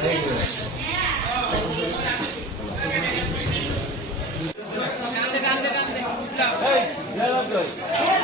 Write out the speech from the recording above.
Hey, get up there.